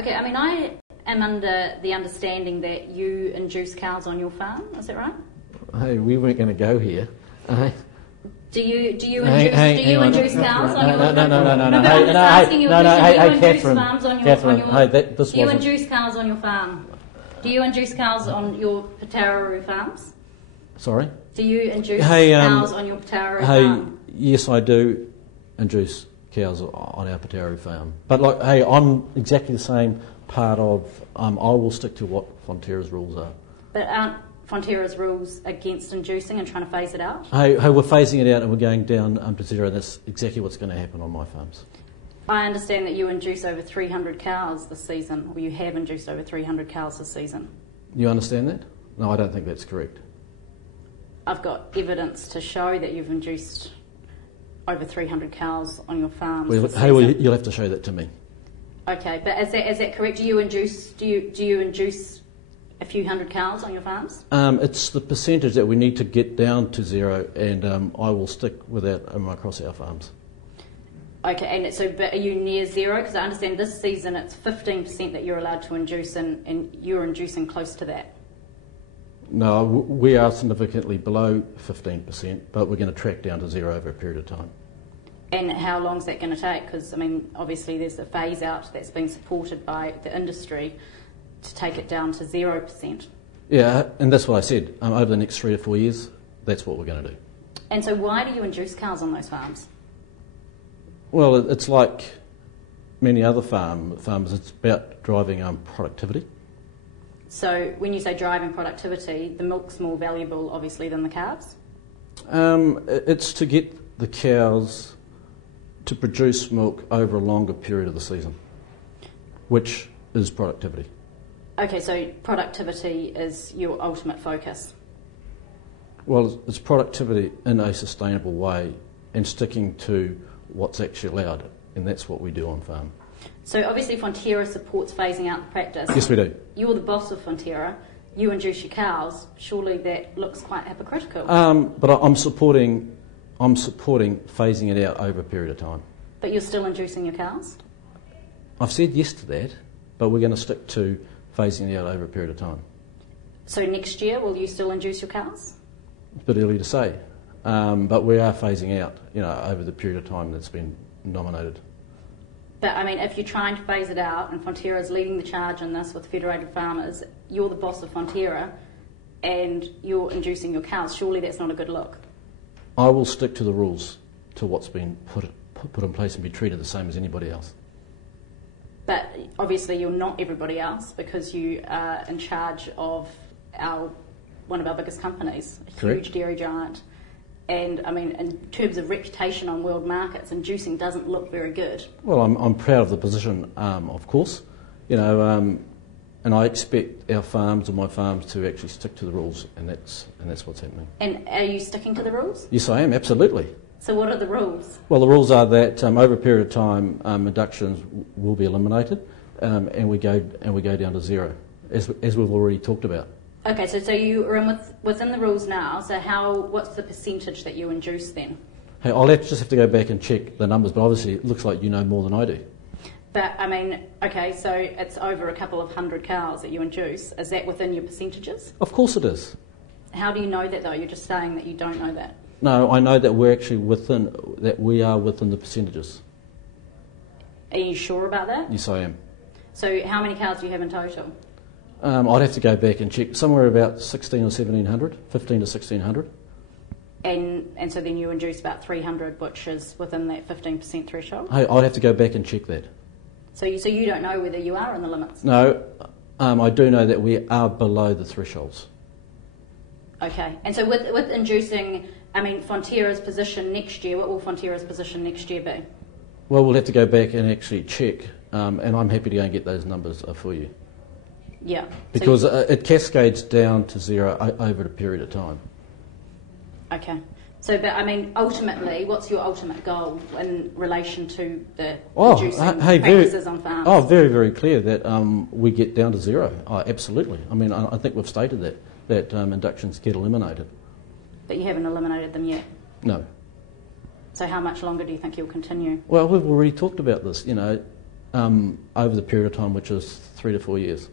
Okay, I mean, I am under the understanding that you induce cows on your farm. Is that right? Hey, we weren't going to go here. Do you induce cows on your farm? No. Do you induce cows on your farm? Do you induce cows on your Fonterra farms? Sorry? Do you induce cows on your Fonterra farm? Yes, I do induce cows on our Fonterra farm. But I'm exactly the same part of. I will stick to what Fonterra's rules are. But aren't Fonterra's rules against inducing and trying to phase it out? Hey, we're phasing it out and we're going down to zero, and that's exactly what's going to happen on my farms. I understand that you induce over 300 cows this season, or you have induced over 300 cows this season. You understand that? No, I don't think that's correct. I've got evidence to show that you've induced over 300 cows on your farms. You'll have to show that to me. Okay, but is that correct? Do you induce a few hundred cows on your farms? It's the percentage that we need to get down to zero, and I will stick with that across our farms. Okay, but are you near zero? Because I understand this season it's 15% that you're allowed to induce, and you're inducing close to that. No, we are significantly below 15%, but we're going to track down to zero over a period of time. And how long is that going to take? Because, I mean, obviously there's a phase out that's being supported by the industry to take it down to 0%. Yeah, and that's what I said. Over the next 3 to 4 years, that's what we're going to do. And so why do you induce cows on those farms? Well, it's like many other farms. It's about driving productivity. So when you say driving productivity, the milk's more valuable, obviously, than the calves? It's to get the cows to produce milk over a longer period of the season, which is productivity. Okay, so productivity is your ultimate focus? Well, it's productivity in a sustainable way and sticking to what's actually allowed, and that's what we do on farm. So obviously Fonterra supports phasing out the practice. Yes, we do. You're the boss of Fonterra. You induce your cows. Surely that looks quite hypocritical. But I'm supporting phasing it out over a period of time. But you're still inducing your cows? I've said yes to that, but we're going to stick to phasing it out over a period of time. So next year, will you still induce your cows? It's a bit early to say, but we are phasing out, over the period of time that's been nominated. But, I mean, if you're trying to phase it out and Fonterra's leading the charge in this with Federated Farmers, you're the boss of Fonterra and you're inducing your cows, surely that's not a good look. I will stick to the rules, to what's been put in place and be treated the same as anybody else. But obviously you're not everybody else because you are in charge of one of our biggest companies, a Correct. Huge dairy giant. And, I mean, in terms of reputation on world markets, inducing doesn't look very good. Well, I'm proud of the position, of course, and I expect our farms and my farms to actually stick to the rules, and that's what's happening. And are you sticking to the rules? Yes, I am, absolutely. So what are the rules? Well, the rules are that over a period of time, inductions will be eliminated, and we go down to zero, as we've already talked about. Okay, so you are within the rules now. So what's the percentage that you induce then? Hey, I'll just have to go back and check the numbers, but obviously it looks like you know more than I do. But, I mean, okay, so it's over a couple of hundred cows that you induce. Is that within your percentages? Of course it is. How do you know that, though? You're just saying that you don't know that. No, I know that we are within the percentages. Are you sure about that? Yes, I am. So how many cows do you have in total? I'd have to go back and check. Somewhere about 1,600 or 1,700, 15 to 1,600. And so then you induce about 300, which is within that 15% threshold? Hey, I'd have to go back and check that. So you don't know whether you are in the limits? No, I do know that we are below the thresholds. Okay, and so with inducing, I mean, Fonterra's position next year, what will Fonterra's position next year be? Well, we'll have to go back and actually check, and I'm happy to go and get those numbers for you. Yeah. Because it cascades down to zero over a period of time. Okay. So, but I mean, ultimately, what's your ultimate goal in relation to the producing practices on farms? Oh, very, very clear that we get down to zero. Oh, absolutely. I mean, I think we've stated that inductions get eliminated. But you haven't eliminated them yet? No. So how much longer do you think you'll continue? Well, we've already talked about this, over the period of time, which is 3 to 4 years.